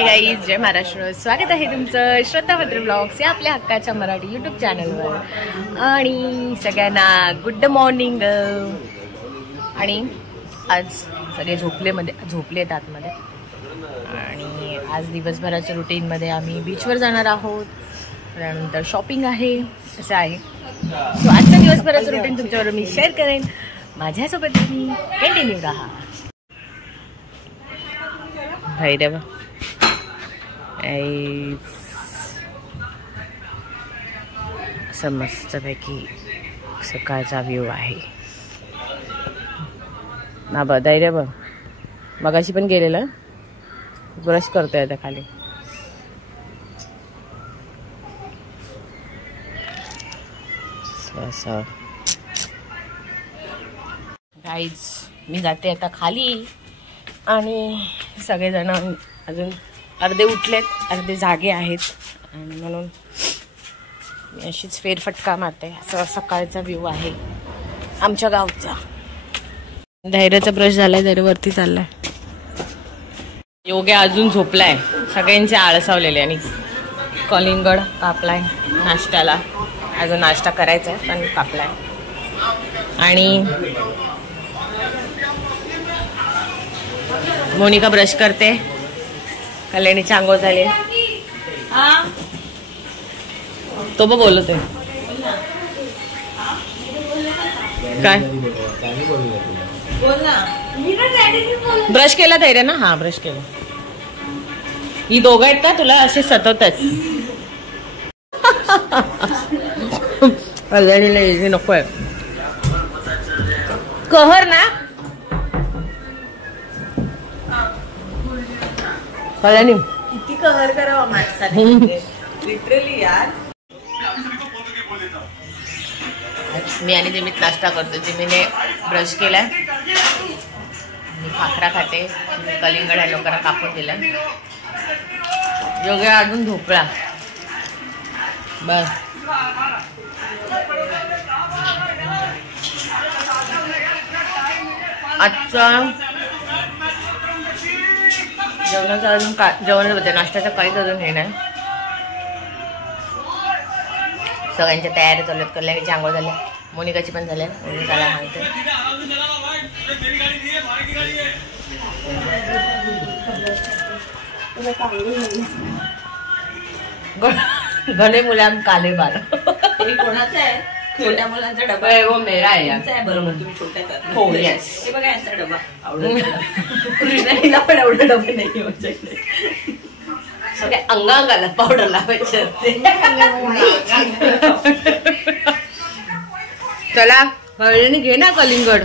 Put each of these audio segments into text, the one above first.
Hi guys, जय महाराष्ट्र. स्वागत आहे तुमचं श्रद्धा भद्र ब्लॉग्स या आपल्या हक्काच्या मराठी यूट्यूब चॅनलवर. आणि सगळ्यांना गुड मॉर्निंग. आणि आज सगळे झोपलेत आतमध्ये. आणि आज दिवसभराच्या रुटीनमध्ये आम्ही बीचवर जाणार आहोत. त्यानंतर शॉपिंग आहे, असं आहे. सो आजच्या दिवसभराचं रुटीन तुमच्यावर मी शेअर करेन. माझ्यासोबत तुम्ही कंटिन्यू राहा. भैरव असं मस्तपैकी सकाळचा व्ह्यू आहे ना. धैर्य बघ, मगाशी पण गेलेलं ब्रश करतोय आता खाली. असं गाईज, मी जाते आता खाली. आणि सगळेजण अजून अर्धे उठलेत, अर्धे जागे आहेत. आणि म्हणून मी अशीच फेरफटका मारते. असं सकाळचा व्ह्यू आहे आमच्या गावचा. धैर्याचा ब्रश झालाय, धैर्य वरती चाललाय. योग्य अजून झोपलाय, सगळ्यांचे आळसावलेले. आणि कलिंगड कापलाय नाश्त्याला. अजून नाश्ता करायचा आहे पण कापलाय. आणि मोनिका ब्रश करते. कल्याणीची आंघोळ झाली. तो बघ बोलतोय काय. ब्रश केला धैर्य ना? हा, ब्रश केला. ही दोघं आहेत का तुला असे सतवतात? कल्याणीला इझी नकोय. कहर ना कल्याणी, किती कहर करावा माणसाने लिटरली यार. मी आणि जिमीत नाश्ता करतो. जिमीने ब्रश केलाय, मी खाकरा खाते. कलिंगड ह्या लोकांना कापून दिलाय. योग्य अजून झोपला बस. आजचा जेवणाचं अजून जेवण होते, नाश्त्याचं काहीच अजून हे नाही. सगळ्यांच्या तयारी चालू आहेत. कल्याणीची आंघोळ झाली, मोनिकाची पण झाली. मोनिकाला माहिती घणे मुलां काले बाल. कोणाचा आहे? छोट्या मुलांचा डबा आहे. वो मेरा आहे यार. बरोबर, तुम्ही छोट्याचा. हो, येस. हे बघा यांचा डबा आवडला पण एवढा डबा नाही माझ्याकडे. सगळ्या अंगांगाला पावडर लावायचे असते. चला कल्याणी घे ना कलिंगड.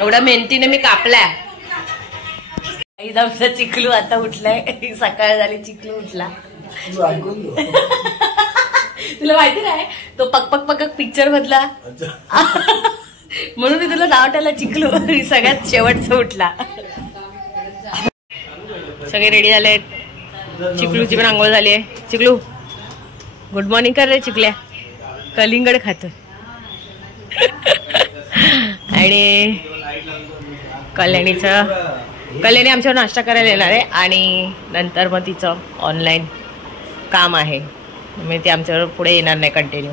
एवढ्या मेहनतीने मी कापलाय. एकदमचा चिखलू आता उठलाय. सकाळ झाली, चिखलू उठला. तुला माहिती नाही, तो पक पक पक पिक्चर मधला. म्हणून मी तुला नाव टाकलं चिखलू. सगळ्यात शेवटचा उठला. सगळे रेडी झाले. चिखलूची पण आंघोळ झाली आहे. चिखलू गुड मॉर्निंग कर रे चिखल्या. कलिंगड खातो. आणि कल्याणी आमच्यावर नाश्ता करायला येणार आहे. आणि नंतर मग तिचं ऑनलाईन काम आहे, मी ती आमच्यावर पुढे येणार नाही कंटिन्यू.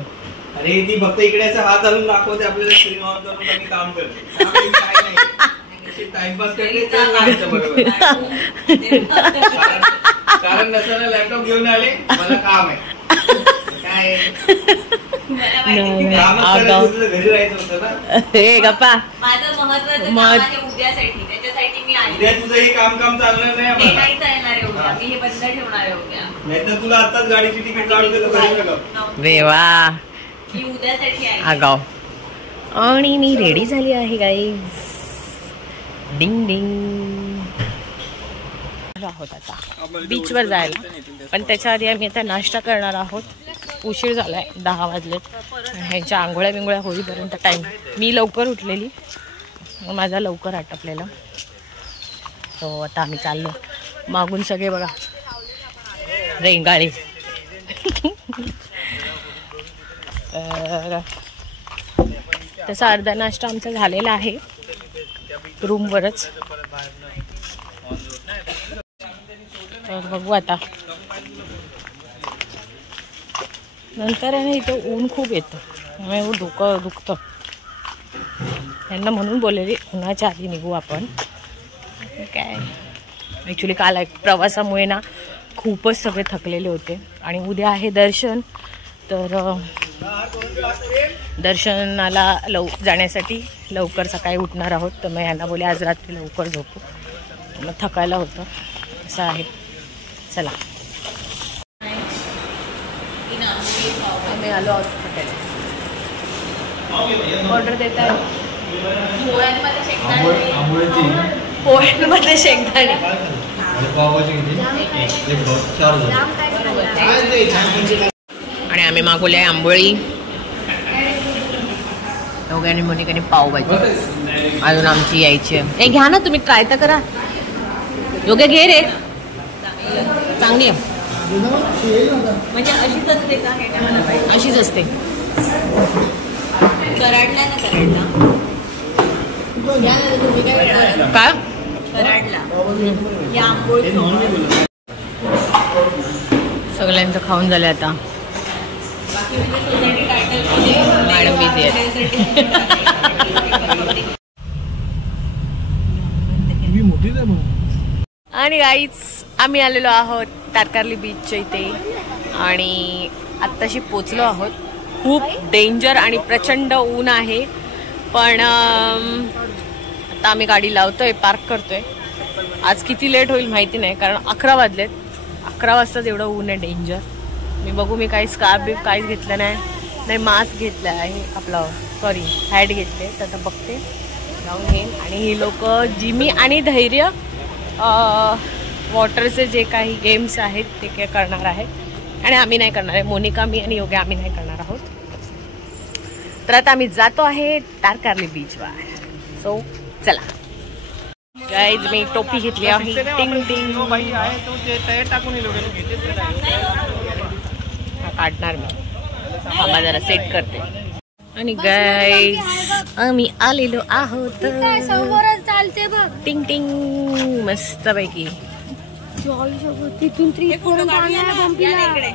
अरे ती फक्त इकडे हात घालून दाखवते आपल्याला, स्क्रीन ऑन करून आम्ही काम करतो. टाइमपास करते कारण नसताना लॅपटॉप घेऊन आले, मला काम आहे. काय घरी राहायचं होतं ना. हे गप्पा, माझं महत्वाचं उद्यासाठी, त्याच्यासाठी मी आले. उद्या तुझं हे काम चालणार नाही. नाही चालणार आहे उद्या. मी हे बंद ठेवणार आहे उद्या. नाही तर तुला आताच गाडीची तिकीट काढून देतो. वेवा, मी उद्यासाठी आले. आगाव. आणि मी रेडी झाली आहे गाईज. डिंग डिंग आहोत आता बीचवर जायला. पण त्याच्या आधी आम्ही आता नाश्ता करणार आहोत. उशीर झालाय, 10 वाजलेत. ह्यांच्या आंघोळ्या बिंगोळ्या होईपर्यंत टाईम. मी लवकर उठलेली, माझा लवकर आटपलेला. तो आता आम्ही चाललो. मागून सगळे बघा रेंगाळे. तसा अर्धा नाश्ता आमचा झालेला आहे रूमवरच. तर बघू आता. नंतर आहे ना इथं ऊन खूप येतं, त्यामुळे डोकं दुखतं. त्यांना म्हणून बोललेली उन्हाच्या आधी निघू आपण. काय ॲक्च्युली काल प्रवासामुळे ना खूपच सगळे थकलेले होते आणि उद्या आहे दर्शन. तर दर्शनाला जाण्यासाठी लवकर सकाळी उठणार आहोत. तर मग यांना बोले आज रात्री लवकर झोपू, मग थकायला होतं असं आहे. चला आम्ही आलो आहोत हॉटेल. ऑर्डर देत आहे पोह्यांमध्ये शेंगदाणे. आणि आम्ही मागवले आहे आंबोळी, दोघांनी मोनिकाने पावभाजी. अजून आमची यायची आहे. हे घ्या ना तुम्ही, ट्राय तर करा. योग्य घे रे, चांगली आहे. म्हणजे अशीच असते का? अशीच असते. कराडला ना, कराडला घ्या ना तुम्ही. काय करणार? काय कराडला या आंबोळी सगळ्यांचं खाऊन झालं आता. मॅडम बिझी आहे. आणि गाईच आम्ही आलेलो आहोत तारकर्ली बीचच्या इथे आणि आत्ताशी पोचलो आहोत. खूप डेंजर आणि प्रचंड ऊन आहे, पण आता आम्ही गाडी लावतोय, पार्क करतोय. आज किती लेट होईल माहिती नाही, कारण 11 वाजलेत. 11 वाजताच एवढं ऊन आहे, डेंजर. मी बघू, मी काही स्कार्फ बिफ काहीच घेतलं नाही, मास्क घेतला आहे आपला, सॉरी हॅट घेतले. तर आता बघते, जाऊन घेईन. आणि ही लोक जिमी आणि धैर्य वॉटरचे जे काही गेम्स आहेत ते काय करणार आहे, आणि आम्ही नाही करणार आहे. मोनिका, मी आणि योग्य आम्ही नाही करणार आहोत. तर आता आम्ही जातो आहे तारकर्ली बीचवर. सो चला गाईज, मी टोपी घेतली आहे. टिंग टिंग काढणार मी, आम्हाला जरा सेट करते. आणि गाईज आम्ही आलेलो आहोत. चालते बघ, टिंग टिंग मस्त पैकी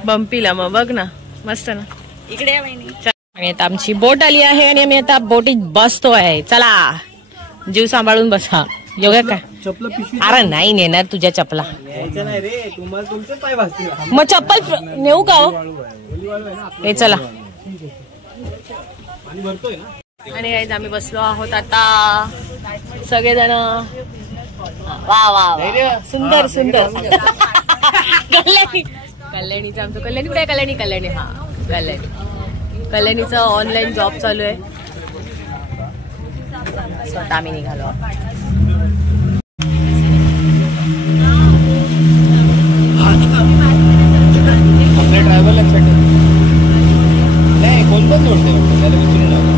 बंपीला. मग बघ ना, मस्त ना. इकडे. आणि आता आमची बोट आली आहे आणि आम्ही आता बोटीत बसतो आहे. चला, जीव सांभाळून बसा. योग्य काय? अरे नाही नेणार तुझ्या चपला. मग चप्पल नेऊ का हो? हे चला. आणि गाईज आम्ही बसलो आहोत आता सगळेजण. वा वा वा, सुंदर सुंदर. कल्याणीचं आमचं कल्याणी कुठे आहे? कल्याणी हा कल्याणीचा ऑनलाईन जॉब चालू आहे. स्वतः आम्ही निघालो. आपल्या ड्रायव्हर लक्षात नाही, कोणतं जोडते त्याला विचारून.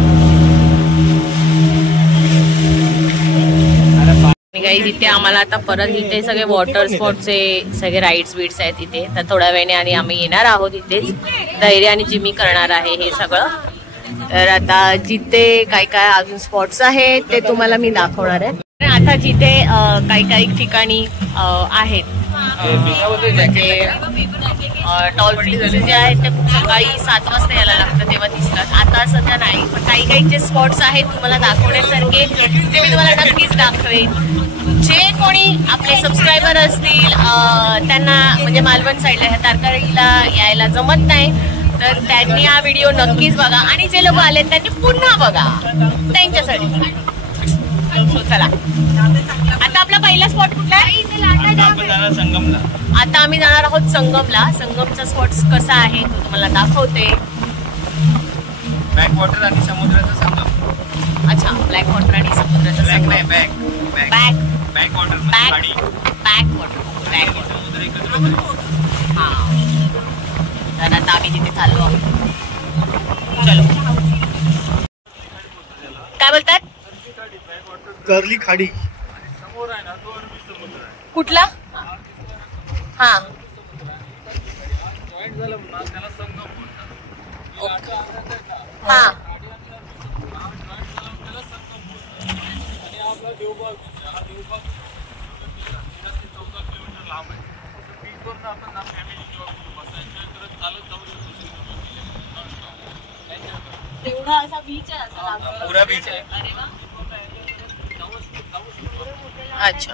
इथे आम्हाला आता परत इथे सगळे वॉटर स्पोर्टचे सगळे राईड्स बीड्स आहेत इथे. तर थोड्या वेळाने आणि आम्ही येणार आहोत इथेच. धैर्य आणि जिमी करणार आहे हे सगळं. तर आता जिथे काय काय अजून स्पॉट्स आहेत ते तुम्हाला मी दाखवणार आहे. आता जिथे काही ठिकाणी आहेत म्हणजे डॉल्फिन्स जे आहेत ते सकाळी 7 वाजता यायला लागतं तेव्हा दिसतात. आता सध्या नाही, पण काही जे स्पॉट्स आहेत तुम्हाला दाखवण्यासारखे ते मी तुम्हाला नक्कीच दाखवेन. जे कोणी आपले सबस्क्रायबर असतील त्यांना म्हणजे मालवण साईडला ह्या तारकर्लीला यायला जमत नाही तर त्यांनी हा व्हिडिओ नक्कीच बघा. आणि जे लोक आले त्यांनी पुन्हा बघा त्यांच्यासाठी. चला, आता आपला पहिला स्पॉट कुठला आहे? संगमला. आता आम्ही जाणार आहोत संगमला. संगमचा स्पॉट कसा आहे तो तुम्हाला दाखवते. बॅक वॉटर आणि समुद्राचा संगम. अच्छा, ब्लॅक वॉटर आणि समुद्राचा संगम. Back water. हा, तर आता आम्ही तिथे चाललो आहोत. चलो, काय बोलतात? कर्ली खाडी कुठला? हा, हा, तेवढा असा बीच आहे असा पुरा बीच आहे. अच्छा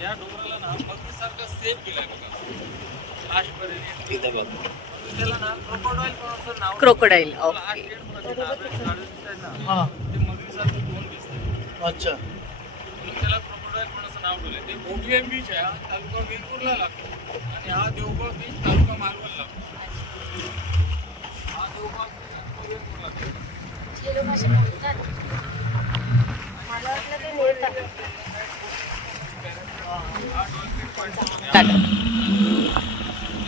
या डोंगराला ना बघण्यासारखं सेफ केलंय बघा लास्टपर्यंत तिथे बघ. त्याला ना क्रोकोडाईल म्हणून नाव. Crocodile okay. हा ते मगरीसारखं दोन दिसते. अच्छा त्याला क्रोकोडाईल म्हणून नाव ठेवलंय. ते ओबीएम बीच आहे, तालुका वेंगुर्ला लागतो आणि हा देवबाग बीच तालुका मालवण लागतो. हा देवबाग बीच वेंगुर्ला लागतो.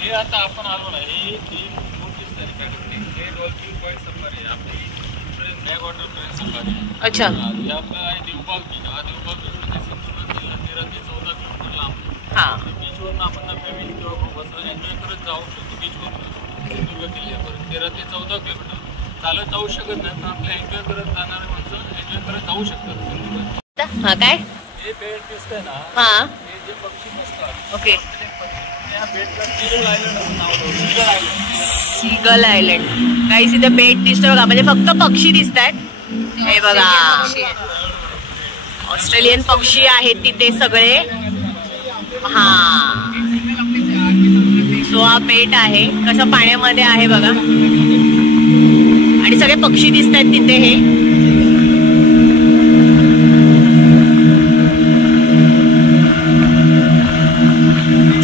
हे आता आपण आलो ना, हे 29 तारीख हे डॉल्फिन पॉईंट सफारी आपली बॅक वॉटर पॉईंट सफारी. अच्छा हे आपला आहे देवबाग बीच. हा देवबाग बीच म्हणजे सिंधुदुर्ग जिल्हा 13 ते 14 किलोमीटर लांब. हा बीचवरून आपण फॅमिली किंवा बस एन्जॉय करत जाऊ शकतो. बीचवरून सिंधुदुर्ग जिल्ह्यापर्यंत 13 ते 14 किलोमीटर चालत जाऊ शकत नाही, पण आपल्या एन्जॉय करत जाणारे माणसं एन्जॉय करत जाऊ शकतात सिंधुदुर्ग. हा काय हे बेट दिसतंय ना, हा हे जे पक्षी बसतात ओके. त्या बेटला सीगल आयलंड असं नाव ठेवलं. Seagull island. Seagull island. काही इथे बेट दिसतो बघा, म्हणजे फक्त पक्षी दिसत आहेत. हे बघा ऑस्ट्रेलियन पक्षी आहेत तिथे सगळे. हा सो हा बेट आहे, कसं पाण्यामध्ये आहे बघा आणि सगळे पक्षी दिसत आहेत तिथे. हे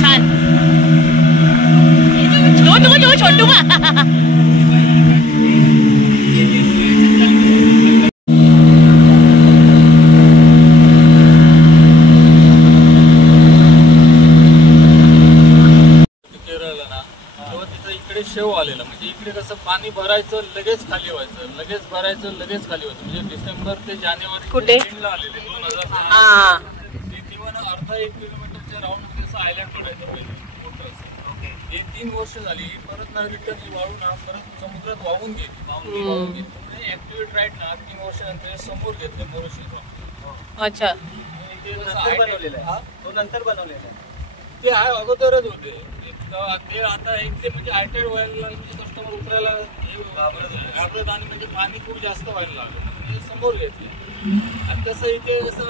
छान. छोटू शेव आलेला, म्हणजे इकडे कसं पाणी भरायचं लगेच खाली व्हायचं, लगेच भरायचं लगेच खाली व्हायचं. म्हणजे डिसेंबर ते जानेवारी कुठे आलेले 2000 अर्धा 1 किलोमीटरच्या राऊंड असं आयलंड पडायचं पहिले मोठं. हे 3 वर्ष झाली, परत ना रिटर्न वाळून ना परत समुद्रात वाहून घेतली. ऍक्टिव्हेट राईट ना 3 वर्षानंतर समोर घेतले मोरोशी. अच्छा बनवलेला आहे तो नंतर बनवलेला आहे. ते अगोदरच होते ते. आता एक ते म्हणजे आयटेड व्हायला लागलं, म्हणजे कस्टमर उतरायला घाबरत आणि म्हणजे पाणी खूप जास्त व्हायला लागलं, म्हणजे समोर घेतले. आणि तसं इथे असं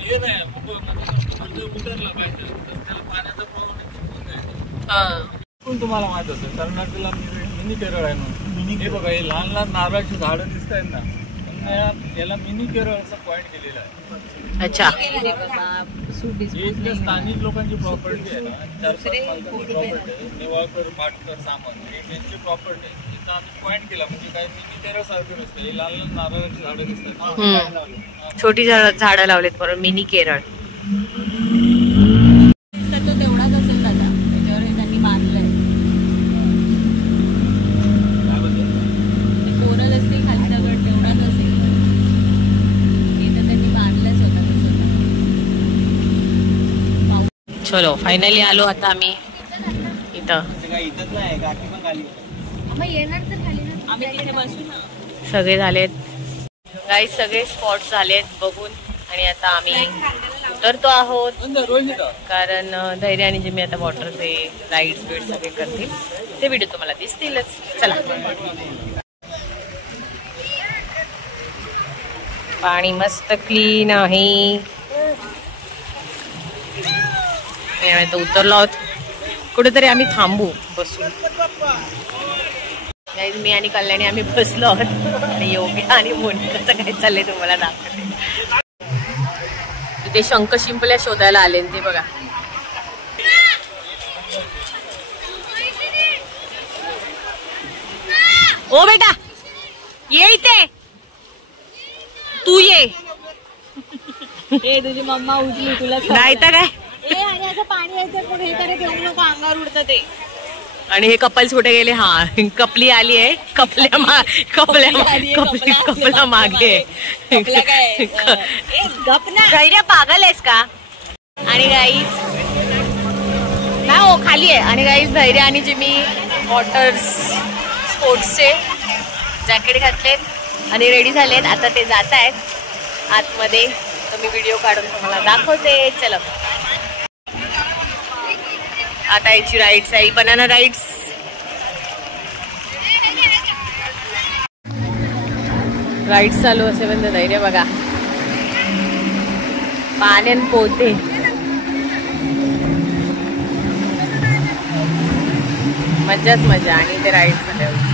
हे नाही कस्टमर जर उतरला पाहिजे तर त्याला पाण्याचा प्रॉब्लेम खूप नाही. तुम्हाला माहित असेल कर्नाटकला मिनी केरळ आहे म्हणून. हे बघा हे लहान लहान नारळाची झाडं दिसत आहेत ना, याला मिनी केरळ असं पॉइंट केलेलं आहे. अच्छा इथल्या स्थानिक लोकांची प्रॉपर्टी आहे ना, 4-5 प्रॉपर्टी आहे. नेवाळकर, पाटकर, सामंत हे त्यांची प्रॉपर्टी आहे. तिथं आम्ही पॉइंट केला, म्हणजे काही मिनी केरळ सारखं नसतं. हे लहान लहान नारळाची झाडं दिसतात, छोटी झाडं लावलेत बरोबर. मिनी केरळ तो तेवढाच असेल दादा, त्याच्यावर त्यांनी बांधलंय. कोरल असते खाली दगड तेवढाच असेल, हे तर त्यांनी बांधलंच होतं. चलो फायनली आलो आता आम्ही इथं. सगळे झालेत काही सगळे स्पॉट झालेत बघून, आणि आता आम्ही उतरतो आहोत कारण धैर्य आणि जिम्मी आता वॉटरचे राईड्स बीड सगळे करतील. ते व्हिडिओ तुम्हाला दिसतीलच. चला. पाणी मस्त क्लीन आहे. तो उतरलो आहोत, कुठेतरी आम्ही थांबू बसू. मी आणि कल्याणी आम्ही बसलो आहोत आणि योग्य आणि मोनिकाचं काय चाललंय तुम्हाला दाखवते. इथे शंख शिंपल्या शोधायला आले ते बघा. ओ बेटा ये इथे, तू ये. तुझी मम्मा उठली तुला नाही तर काय. आणि असं पाणी यायचं पण हे करे घेऊन नको, अंगावर उडतं ते. आणि हे कपल्स कुठे गेले. हा कपली आली आहे. कपला मागे. धैर्य पागल आहेस का. आणि गाईज नाही हो खाली आहे. आणि गाईज धैर्य आणि जिम्मी वॉटर स्पोर्ट्सचे जॅकेट घातलेत आणि रेडी झालेत. आता ते जात आहेत आतमध्ये, तर मी व्हिडिओ काढून तुम्हाला दाखवते. चला. आता याची राईड्स आहे, बनाना राईड्स. राईड्स चालू असेपर्यंत धैर्य बघा. पाण्यान पोहते. मजाच मजा. आणि ते राईड्स झाल्यावर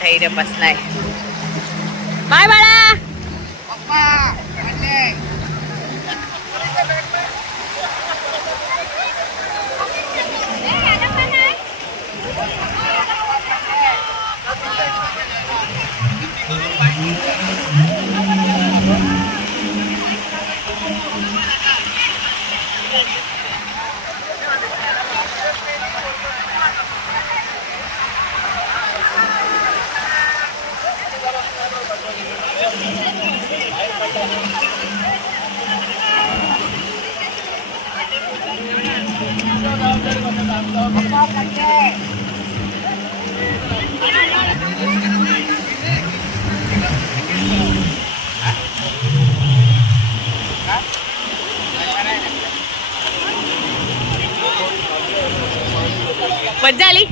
धैर्य बसलाय. बाय बाळा. मजा आली.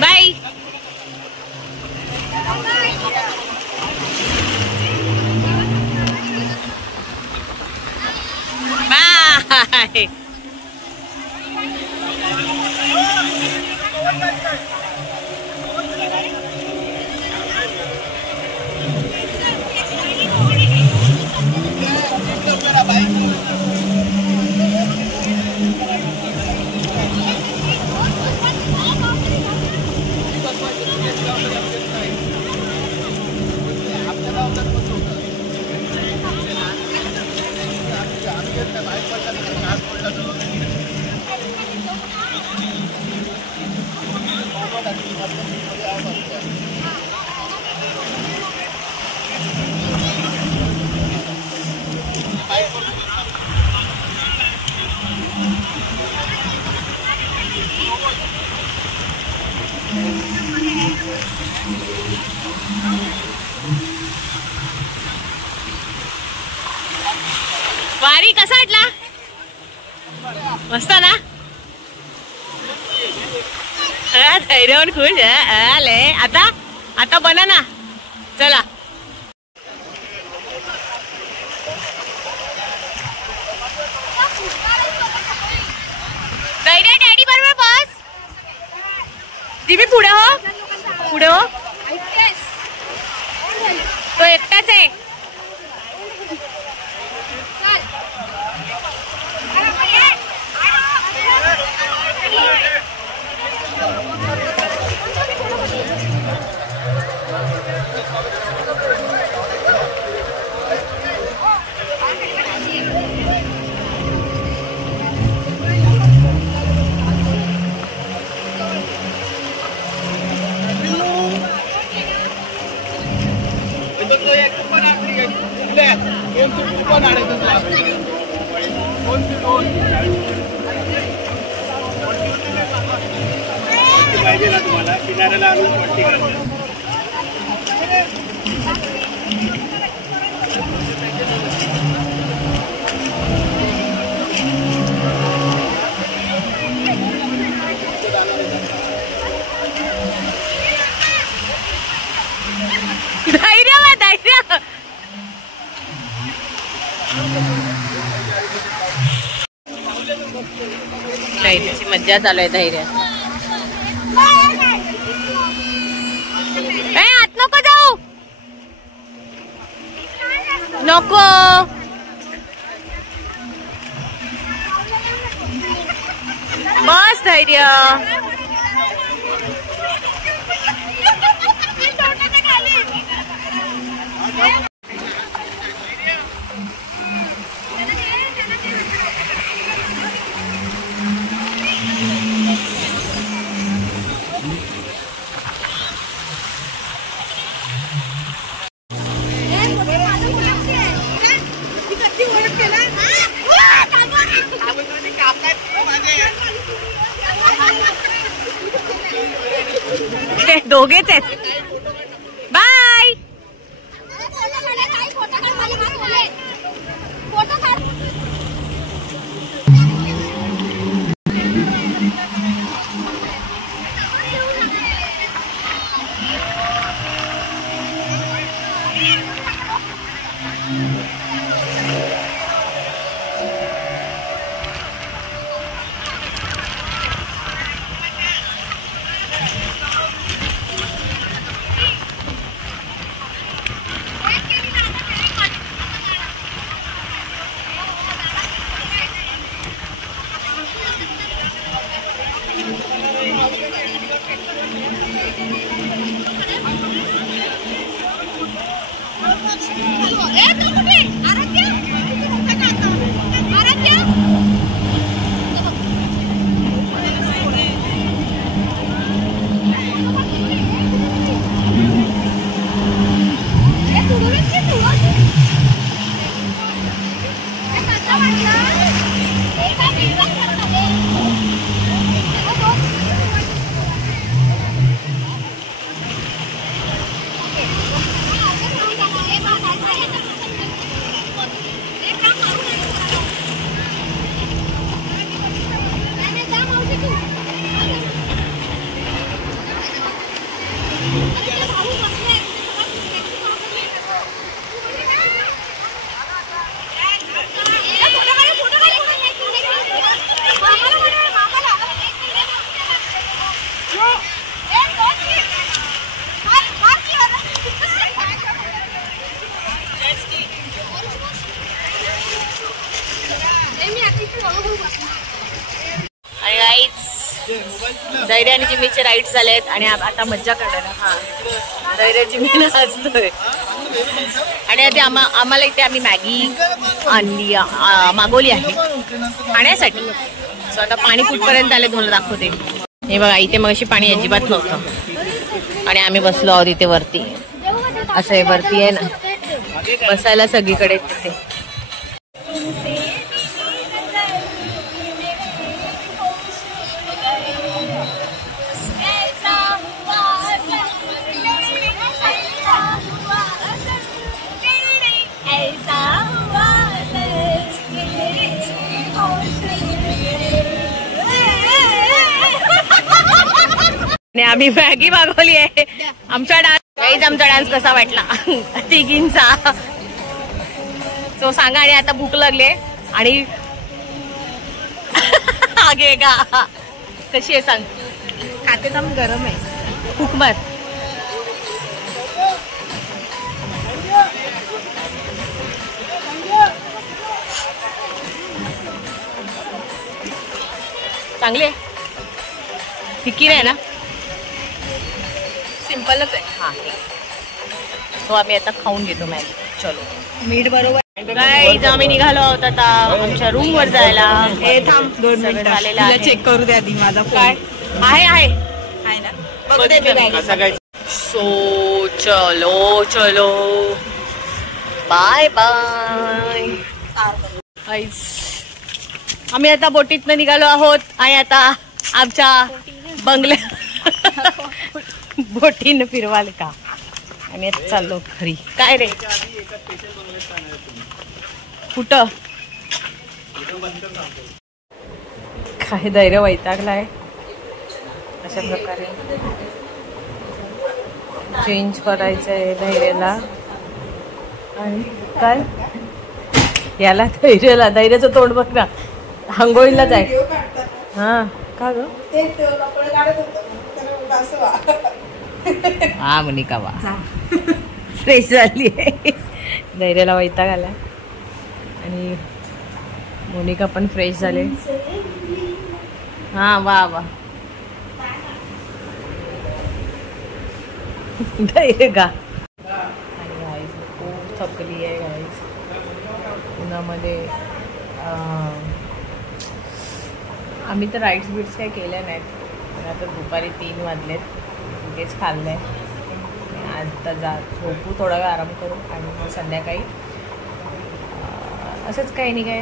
बाय. बाय. वारी कसा वाटला? मस्त ना. धैर्यवान खुश आले. आता आता बना ना. चला. धैर्य डॅडी बरोबर बस. तुम्ही पुढे हो. पुढे हो. तो एकटाच आहे. पाहिजे ना तुम्हाला किनाऱ्याला आणून पट्टी करायची. धैर्य धैर्य. धैर्याची मज्जा चालू आहे. धैर्य आत नको जाऊ. नको. बस धैर्य. दोघेच आहेत. बाय. धैर्य आणि जिमीचे राईड्स झालेत आणि आता मज्जा करणार. हा, धैर्य जिमीला असतोय आणि आता आम्हाला इथे आम्ही मॅगी आणली मागवली आहे खाण्यासाठी. सो आता पाणी कुठपर्यंत आले तुम्हाला दाखवते. हे बघा, इथे मग अशी पाणी अजिबात नव्हतं आणि आम्ही बसलो आहोत इथे वरती. असं हे वरती आहे ना, बसायला सगळीकडे तिथे. आम्ही मॅगी मागवली आहे. आमचा डान्स कसा वाटला तिघींचा तो सांगा. आणि आता भूक लागली आणि आगे का कशी आहे सांग. खाते दम गरम आहे खूप मत. चांगली आहे, फिकी आहे ना, सिंपलच आहे. हा, तो आम्ही आता खाऊन घेतो मॅगी. चलो, मीठ बरोबर. गाईज आम्ही निघालो आहोत आता आमच्या रूम वर जायला. हे थांब 2 मिनिट झालेला आहे. चेक करू द्या आधी माझा काय आहे ना, बघते मी मॅगी. सो चलो चलो, बाय बाय. आम्ही आता बोटीतनं निघालो आहोत आणि आता आमच्या बंगल्या बोटीनं फिरवाल का आणि आता चाललो घरी. काय रे, कुठं काय धैर्य वैतागलाय. अशा प्रकारे चेंज करायचंय धैर्याला. आणि काय याला धैर्याचं तोंड बघ ना, आंघोळीला जाय. हा का ग, हा मोनिका वा फ्रेश झाली आहे. धैर्याला वैताग आला आणि मोनिका पण फ्रेश झाले. हा वा वा, धैर्य का. आणि गाईज खूप थकली आहे गाईज उन्हामध्ये. आम्ही तर राईड्स बिट्स काही केल्या नाहीत. आता दुपारी 3 वाजलेत, इथेच खाल्लंय. आज तर झोपू, थोडा वेळ आराम करू आणि मग संध्याकाळी असंच काही नाही काय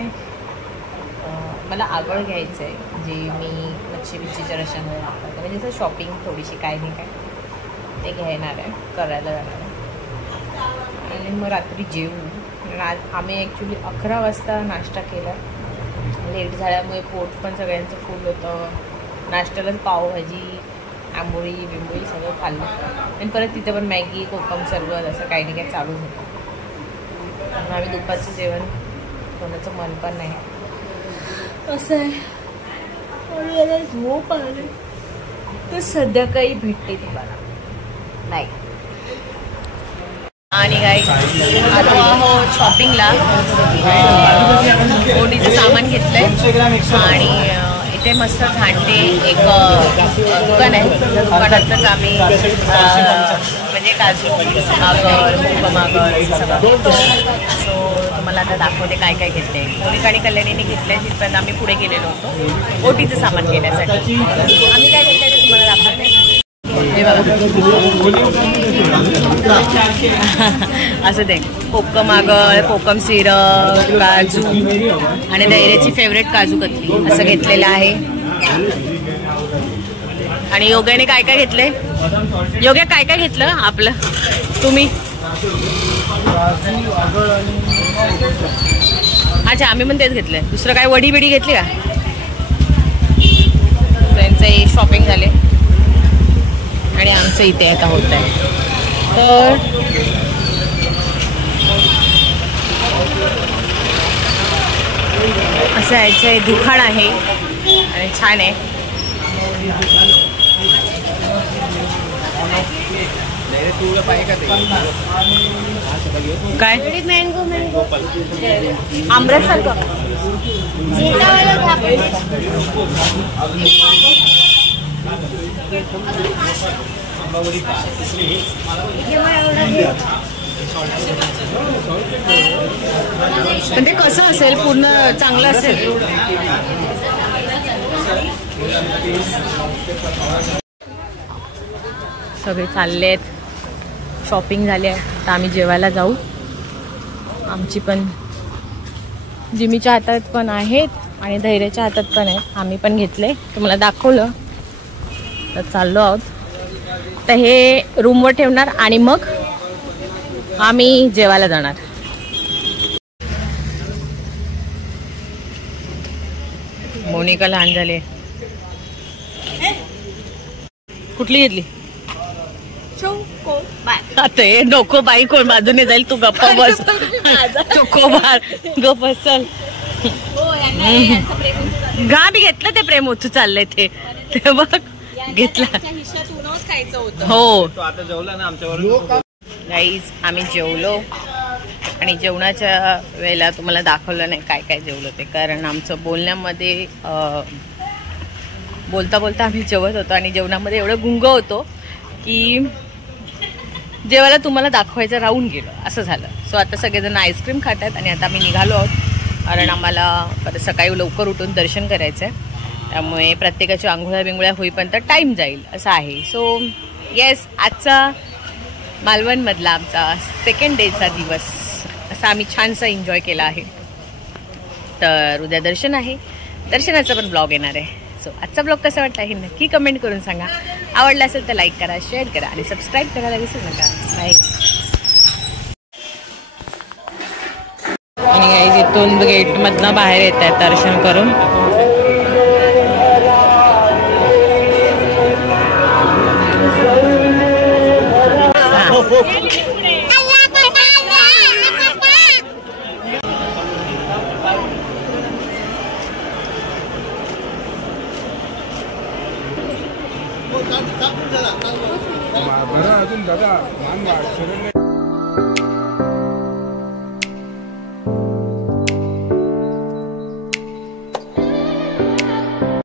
मला आगळ घ्यायचं आहे जे मी मच्छी रशामध्ये वापरते, म्हणजे असं शॉपिंग थोडीशी काय नाही काय ते घेणार आहे, करायला जाणार आहे. आणि मग रात्री जेवू. आज आम्ही ॲक्च्युली 11 वाजता नाश्ता केला. लेट झाल्यामुळे पोट पण सगळ्यांचं फुल होतं. नाश्त्यालाच पावभाजी, आंबोळी बिंबोळी सगळं खाल्लं आणि परत तिथं पण मॅगी, कोकम सरबत असं काही नाही काय चालूच होतं. आम्ही दुपारचं जेवण कोणाचं मन पण नाही असं आहे. आणि याला झोप आली तर संध्याकाळी भेटते तुम्हाला नाही. आणि काही आलो आहोत शॉपिंगला. ओढीचं सामान घेतलंय आणि इथे मस्त झांटे एक दुकान आहे. त्या दुकानातच आम्ही म्हणजे काजू आगर, कोकम आगर सगळं घेतो. सो तुम्हाला आता दाखवते काय काय घेतले. मोनिका आणि कल्याणीने घेतले तिथपर्यंत आम्ही पुढे गेलेलो होतो ओटीचं सामान घेण्यासाठी. आम्ही काय घेतलं ते तुम्हाला दाखवते. हे बघा असं ते कोकम आगर, कोकम सिरप, काजू आणि धैर्याची फेवरेट काजू कतली असं घेतलेलं आहे. आणि योग्याने काय काय घेतले? योग्य काय काय घेतलं आपलं तुम्ही? अच्छा आम्ही पण तेच घेतलंय. दुसरं काय वडी बिडी घेतली का? त्यांचे शॉपिंग झाले आणि आमचं इथे आता होत आहे. तर असं याचं दुकान आहे आणि छान आहे. काय आमरस सारखं पण ते कसं असेल? पूर्ण चांगलं असेल. सगळे चाललेत, शॉपिंग झाली आहे. आता आम्ही जेवायला जाऊ. आमची पण जिमीच्या हातात पण आहेत आणि धैर्याच्या हातात पण आहेत. आम्ही पण घेतले, तुम्हाला दाखवलं. तर चाललो आहोत. तर हे रूमवर ठेवणार आणि मग आम्ही जेवायला जाणार. मोनिका लहान झाली. कुठली घेतली? आता हे नको बाई, कोण बाजूने जाईल. तू गप्पा बस. चोकोबार गप बस. चल गा मी घेतलं ते प्रेम होत चाललंय ते बघ घेतला. हो आता जेवला ना आमच्यावर. गाईज आम्ही जेवलो आणि जेवणाच्या वेळेला तुम्हाला दाखवलं नाही काय काय जेवलो ते, कारण आमचं बोलण्यामध्ये बोलता बोलता आम्ही जेवत होतो आणि जेवणामध्ये एवढं गुंग होतो की जेवायला तुम्हाला दाखवायचं राहून गेलं असं झालं. सो आता सगळेजण आईस्क्रीम खातात आणि आता आम्ही निघालो आहोत, कारण आम्हाला परत सकाळी लवकर उठून दर्शन करायचं आहे. त्यामुळे प्रत्येकाच्या आंघोळ्या बिंगोळ्या होईपर्यंत टाईम जाईल असं आहे. सो येस, आजचा मालवणमधला आमचा सेकंड डेचा दिवस असा आम्ही छानसा एन्जॉय केला आहे. तर उद्या दर्शन आहे, दर्शनाचा पण ब्लॉग येणार आहे. सो आजचा ब्लॉग कसा वाटला हे नक्की कमेंट करून सांगा. आवडला असेल तर लाईक करा, शेअर करा आणि सबस्क्राईब करायला विसरू नका. बाय. आणि गाईज इथून गेटमधनं बाहेर येत आहेत दर्शन करून. बरं अजून दादा लहान